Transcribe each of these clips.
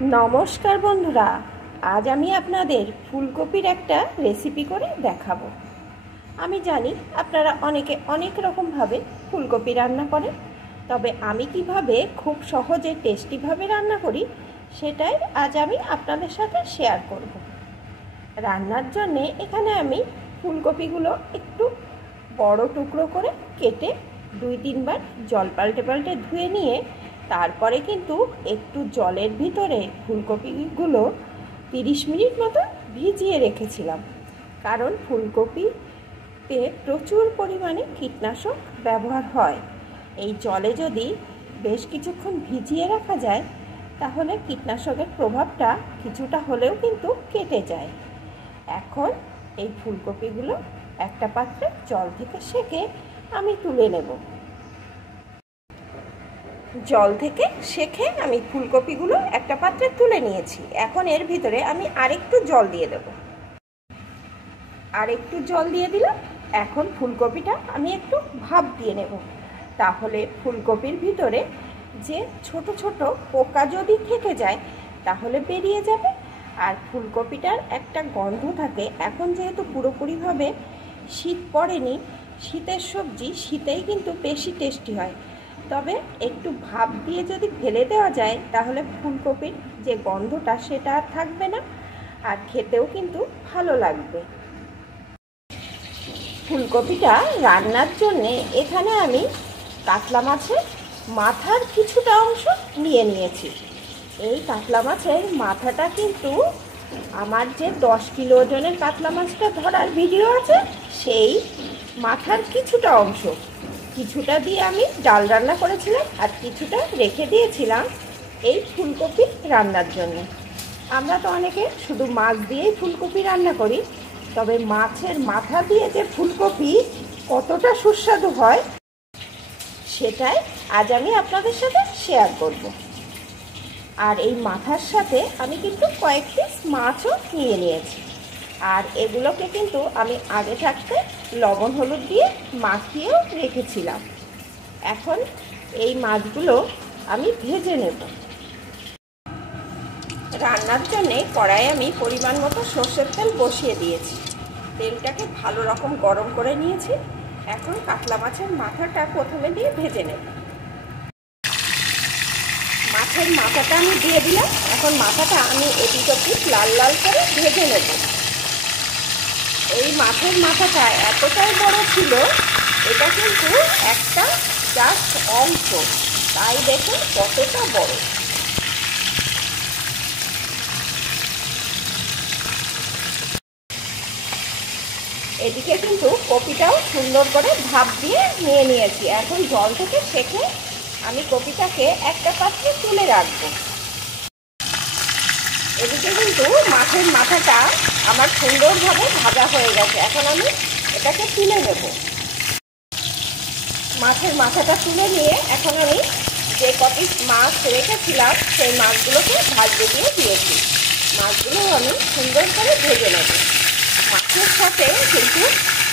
নমস্কার বন্ধুরা, আজ আমি আপনাদের ফুলকপির একটা রেসিপি করে দেখাবো। আমি জানি আপনারা অনেকে অনেক রকমভাবে ফুলকপি রান্না করেন, তবে আমি কিভাবে খুব সহজে টেস্টিভাবে রান্না করি সেটাই আজ আমি আপনাদের সাথে শেয়ার করব। রান্নার জন্যে এখানে আমি ফুলকপিগুলো একটু বড় টুকরো করে কেটে 2-3 বার জল পাল্টে ধুয়ে নিয়ে তারপরে কিন্তু একটু জলের ভিতরে ফুলকপিগুলো 30 মিনিট মতো ভিজিয়ে রেখেছিলাম, কারণ ফুলকপিতে প্রচুর পরিমাণে কীটনাশক ব্যবহার হয়। এই জলে যদি বেশ কিছুক্ষণ ভিজিয়ে রাখা যায় তাহলে কীটনাশকের প্রভাবটা কিছুটা হলেও কিন্তু কেটে যায়। এখন এই ফুলকপিগুলো একটা পাত্রে জল থেকে সেঁকে আমি তুলে নেব। জল থেকে সেঁকে আমি ফুলকপিগুলো একটা পাত্রে তুলে নিয়েছি। এখন এর ভিতরে আমি আরেকটু জল দিয়ে দেব। আরেকটু জল দিয়ে দিলাম। এখন ফুলকপিটা আমি একটু ভাপ দিয়ে নেব, তাহলে ফুলকপির ভিতরে যে ছোট ছোট পোকা যদি থেকে যায় তাহলে বেরিয়ে যাবে। আর ফুলকপিটার একটা গন্ধ থাকে। এখন যেহেতু পুরোপুরিভাবে শীত পড়েনি, শীতের সবজি শীতেই কিন্তু বেশি টেস্টি হয়, তবে একটু ভাপ দিয়ে যদি ফেলে দেওয়া যায় তাহলে ফুলকপির যে গন্ধটা সেটা আর থাকবে না, আর খেতেও কিন্তু ভালো লাগবে। ফুলকপিটা রান্নার জন্যে এখানে আমি কাতলা মাছের মাথার কিছুটা অংশ নিয়ে নিয়েছি। এই কাতলা মাছের মাথাটা কিন্তু আমার যে 10 কিলো ওজনের কাতলা মাছটা ধরার ভিডিও আছে সেই মাথার কিছুটা অংশ, কিছুটা দিয়ে আমি ডাল রান্না করেছিলাম আর কিছুটা রেখে দিয়েছিলাম এই ফুলকপি রান্নার জন্য। আমরা তো অনেকে শুধু মাছ দিয়েই ফুলকপি রান্না করি, তবে মাছের মাথা দিয়ে যে ফুলকপি কতটা সুস্বাদু হয় সেটাই আজ আমি আপনাদের সাথে শেয়ার করব। আর এই মাথার সাথে আমি কিন্তু কয়েক পিস মাছও নিয়ে নিয়েছি, আর এগুলোকে কিন্তু আমি আগে থাকতে লবণ হলুদ দিয়ে মাখিয়েও রেখেছিলাম। এখন এই মাছগুলো আমি ভেজে নেব। রান্নার জন্যে কড়াইয়ে আমি পরিমাণ মতো সর্ষের তেল বসিয়ে দিয়েছি। তেলটাকে ভালো রকম গরম করে নিয়েছি। এখন কাতলা মাছের মাথাটা প্রথমে দিয়ে ভেজে নেব। মাছের মাথাটা আমি দিয়ে দিলাম। এখন মাথাটা আমি এপিট ওপিট লাল লাল করে ভেজে নেব। এই মাছের মাথাটা এতটাই বড় ছিল, এটা কিন্তু একটা জাস্ট অংশ, তাই দেখুন কতটা বড়। এদিকে কিন্তু কপিটাও সুন্দর করে ভাপ দিয়ে নিয়ে নিয়েছি। এখন জল থেকে সেঁকে আমি কপিটাকে একটা পাত্রে তুলে রাখবো। এদিকে কিন্তু মাছের মাথাটা আমার সুন্দরভাবে ভাজা হয়ে গেছে। এখন আমি এটাকে তুলে নেব। মাছের মাথাটা তুলে নিয়ে এখন আমি যে কটি মাছ রেখেছিলাম সেই মাছগুলোকে ভাজতে দিয়ে দিয়েছি। মাছগুলো আমি সুন্দর করে ভেজে নেব। মাছের সাথে কিন্তু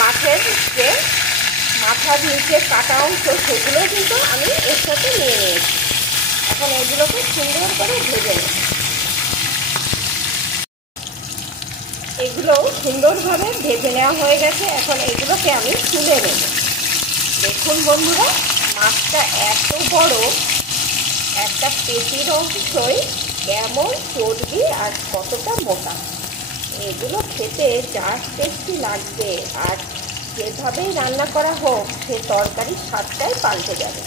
মাছের যে মাথার নিচে কাটা অংশ সেগুলো কিন্তু আমি এর সাথে নিয়ে নিয়েছি। এখন এগুলোকে সুন্দর করে ভেজে নেব। এগুলো সুন্দরভাবে ভেজে নেওয়া হয়ে গেছে। এখন এগুলোকে আমি তুলে নেব। দেখুন বন্ধুরা, মাছটা এত বড়, একটা পেটির অংশই কেমন চর্বি আর কতটা মোটা। এগুলো খেতে যা টেস্টি লাগবে, আর যেভাবেই রান্না করা হোক সে তরকারির স্বাদটাই পাল্টে যাবে।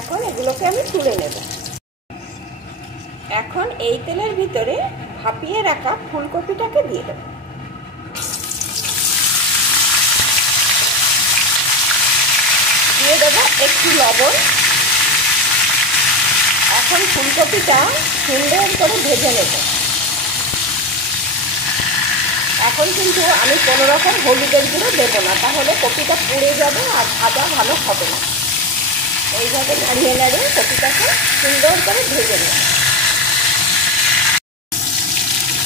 এখন এগুলোকে আমি তুলে নেব। এখন এই তেলের ভিতরে ভাপিয়ে রাখা ফুলকপিটাকে দিয়ে দেব। দিয়ে দেবো একটু লবণ। এখন ফুলকপিটা সুন্দর করে ভেজে নেব। এখন কিন্তু আমি কোনো রকম হলুদের গুঁড়ো দেবো না, তাহলে কপিটা পুড়ে যাবে আর ভাজা ভালো হবে না। এইভাবে নাড়িয়ে নাড়িয়ে কপিটাকে সুন্দর করে ভেজে নেব।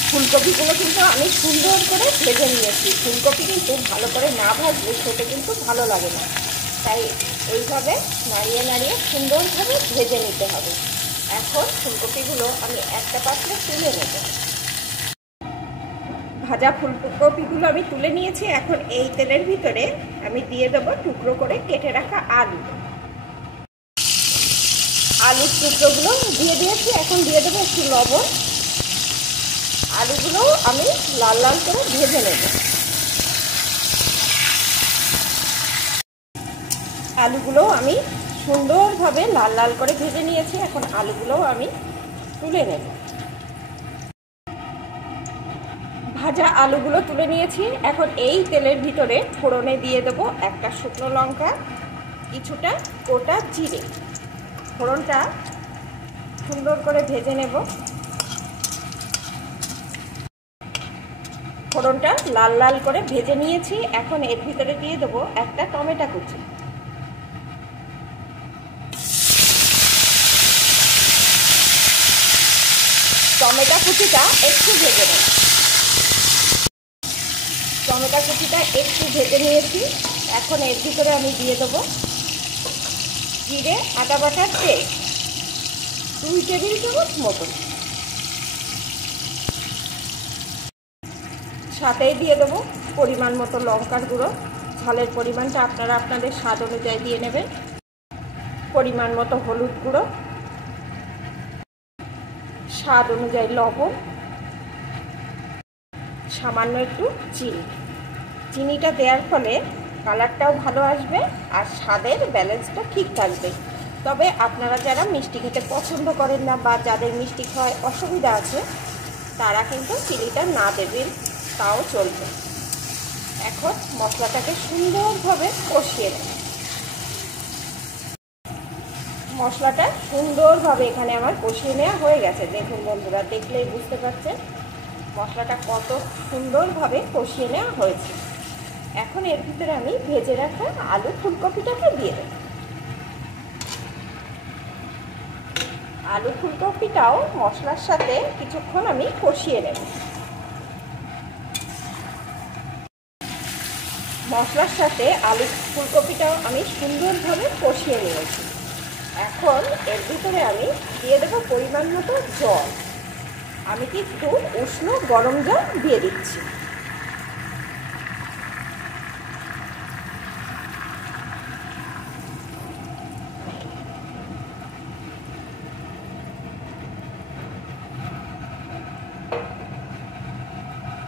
ফুলকপিগুলো কিন্তু আমি সুন্দর করে ভেজে নিয়েছি। ফুলকপি কিন্তু ভালো করে না ভাজলে খেতে কিন্তু ভালো লাগে না, তাই এইভাবে নাড়িয়ে নাড়িয়ে সুন্দরভাবে ভেজে নিতে হবে। এখন ফুলকপিগুলো আমি একটা পাত্রে তুলে নেব। ভাজা ফুলকপিগুলো আমি তুলে নিয়েছি। এখন এই তেলের ভিতরে আমি দিয়ে দেবো টুকরো করে কেটে রাখা আলু। আলুর টুকরোগুলো দিয়ে দিয়েছি। এখন দিয়ে দেবো একটু লবণ। আলুগুলো আমি লাল লাল করে ভেজে নেব। আলুগুলো আমি সুন্দরভাবে লাল লাল করে ভেজে নিয়েছি। এখন আলুগুলো আমি তুলে নেব। ভাজা আলুগুলো তুলে নিয়েছি। এখন এই তেলের ভিতরে ফোড়নে দিয়ে দেব একটা শুকনো লঙ্কা, কিছুটা গোটা জিরে। ফোড়নটা সুন্দর করে ভেজে নেব। ফোড়নটা লাল লাল করে ভেজে নিয়েছি। এখন এর ভিতরে দিয়ে দেবো একটা টমেটো কুচি। টমেটো কুচিটা একটু ভেজে নেব। টমেটো কুচিটা একটু ভেজে নিয়েছি। এখন এর ভিতরে আমি দিয়ে দেবো জিরে আদা বাটার পেস্ট 2 টেবিল চামচ মতন। সাথেই দিয়ে দেবো পরিমাণ মতো লঙ্কার গুঁড়ো। ঝালের পরিমাণটা আপনারা আপনাদের স্বাদ অনুযায়ী দিয়ে নেবেন। পরিমাণ মতো হলুদ গুঁড়ো, স্বাদ অনুযায়ী লবণ, সামান্য একটু চিনি। চিনিটা দেওয়ার ফলে কালারটাও ভালো আসবে আর স্বাদের ব্যালেন্সটা ঠিক থাকবে। তবে আপনারা যারা মিষ্টি খেতে পছন্দ করেন না বা যাদের মিষ্টি খাওয়ায় অসুবিধা আছে তারা কিন্তু চিনিটা না দেবেন, তাও চলবে। এখন মশলাটাকে সুন্দরভাবে কষিয়ে নেব। মশলাটা সুন্দরভাবে এখানে আমার কষিয়ে নেওয়া হয়ে গেছে। দেখুন বন্ধুরা, দেখলেই বুঝতে পারছেন মশলাটা কত সুন্দরভাবে কষিয়ে নেওয়া হয়েছে। এখন এর ভিতরে আমি ভেজে রাখা আলু ফুলকপিটাকে দিয়ে দেব। আলু ফুলকপিটাও মশলার সাথে কিছুক্ষণ আমি কষিয়ে নেব। মশলার সাথে আলু ফুলকপিটাও আমি সুন্দরভাবে কষিয়ে নিয়েছি। এখন এর ভিতরে আমি দিয়ে দেবো পরিমাণ মতো জল। আমি কিন্তু উষ্ণ গরম জল দিয়ে দিচ্ছি।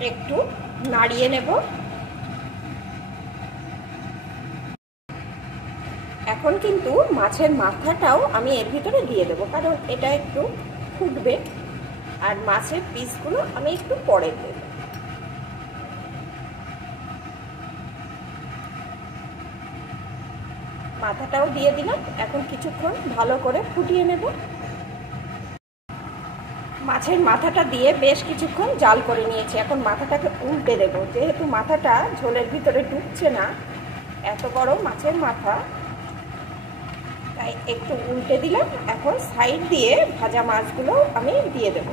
একটু নাড়িয়ে নেব। এখন কিন্তু মাছের মাথাটাও আমি এর ভিতরে দিয়ে দেবো, কারণ এটা একটু ফুটবে আর মাছের পিসগুলো আমি একটু পরে দেব। মাথাটাও দিয়ে দিলাম। এখন কিছুক্ষণ ভালো করে ফুটিয়ে নেব। মাছের মাথাটা দিয়ে বেশ কিছুক্ষণ জাল করে নিয়েছি। এখন মাথাটাকে উল্টে দেবো। যেহেতু মাথাটা ঝোলের ভিতরে ঢুকছে না, এত বড় মাছের মাথা, তাই একটু উল্টে দিলাম। এখন সাইড দিয়ে ভাজা মাছগুলো আমি দিয়ে দেব।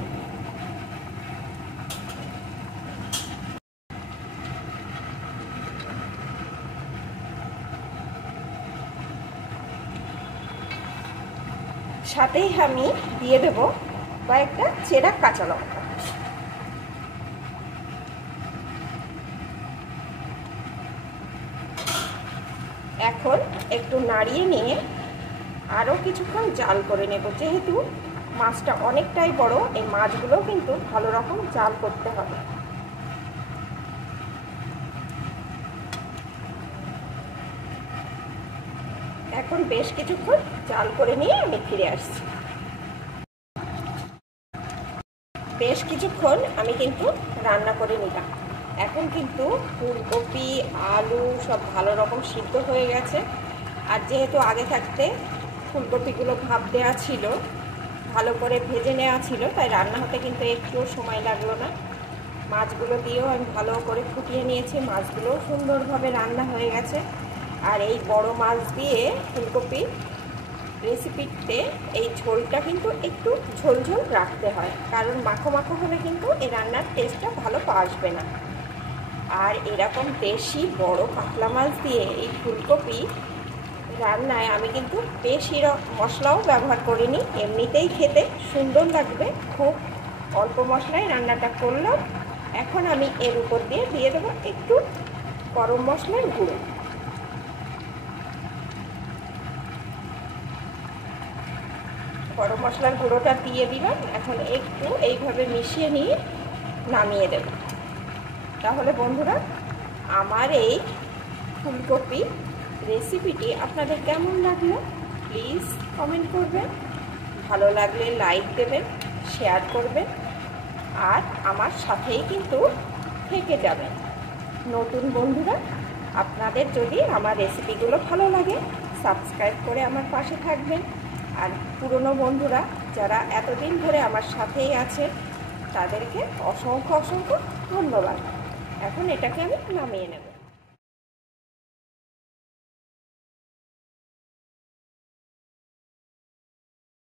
সাথেই আমি দিয়ে দেব কয়েকটা চেরা কাঁচা লঙ্কা। এখন একটু নাড়িয়ে নিয়ে আরও কিছুক্ষণ জাল করে নেব। যেহেতু মাছটা অনেকটাই বড়, এই মাছগুলো কিন্তু ভালো রকম জাল করতে হবে। এখন বেশ কিছুক্ষণ জাল করে নিয়ে আমি ফিরে আসছি। বেশ কিছুক্ষণ আমি কিন্তু রান্না করে নিলাম। এখন কিন্তু ফুলকপি আলু সব ভালো রকম সিদ্ধ হয়ে গেছে। আর যেহেতু আগে থাকতে ফুলকপিগুলো ভাপ দেওয়া ছিল, ভালো করে ভেজে নেওয়া ছিল, তাই রান্না হতে কিন্তু একটুও সময় লাগলো না। মাছগুলো দিয়েও আমি ভালো করে ফুটিয়ে নিয়েছি। মাছগুলোও সুন্দরভাবে রান্না হয়ে গেছে। আর এই বড় মাছ দিয়ে ফুলকপি রেসিপিতে এই ঝোলটা কিন্তু একটু ঝোল ঝোল রাখতে হয়, কারণ মাখো মাখো হলে কিন্তু এই রান্নার টেস্টটা ভালো আসবে না। আর এরকম দেশি বড় কাতলা মাছ দিয়ে এই ফুলকপি রান্নায় আমি কিন্তু বেশি মশলাও ব্যবহার করিনি, এমনিতেই খেতে সুন্দর লাগবে। খুব অল্প মশলায় রান্নাটা করলাম। এখন আমি এর উপর দিয়ে দেবো একটু গরম মশলার গুঁড়ো। গরম মশলার গুঁড়োটা দিয়ে দিলাম। এখন একটু এইভাবে মিশিয়ে নিয়ে নামিয়ে দেব। তাহলে বন্ধুরা, আমার এই ফুলকপি রেসিপিটি আপনাদের কেমন লাগলো প্লিজ কমেন্ট করবেন। ভালো লাগলে লাইক দেবেন, শেয়ার করবেন, আর আমার সাথেই কিন্তু থেকে যাবেন। নতুন বন্ধুরা, আপনাদের যদি আমার রেসিপিগুলো ভালো লাগে সাবস্ক্রাইব করে আমার পাশে থাকবেন। আর পুরনো বন্ধুরা যারা এতদিন ধরে আমার সাথেই আছে তাদেরকে অসংখ্য অসংখ্য ধন্যবাদ। এখন এটাকে আমি নামিয়ে নেব।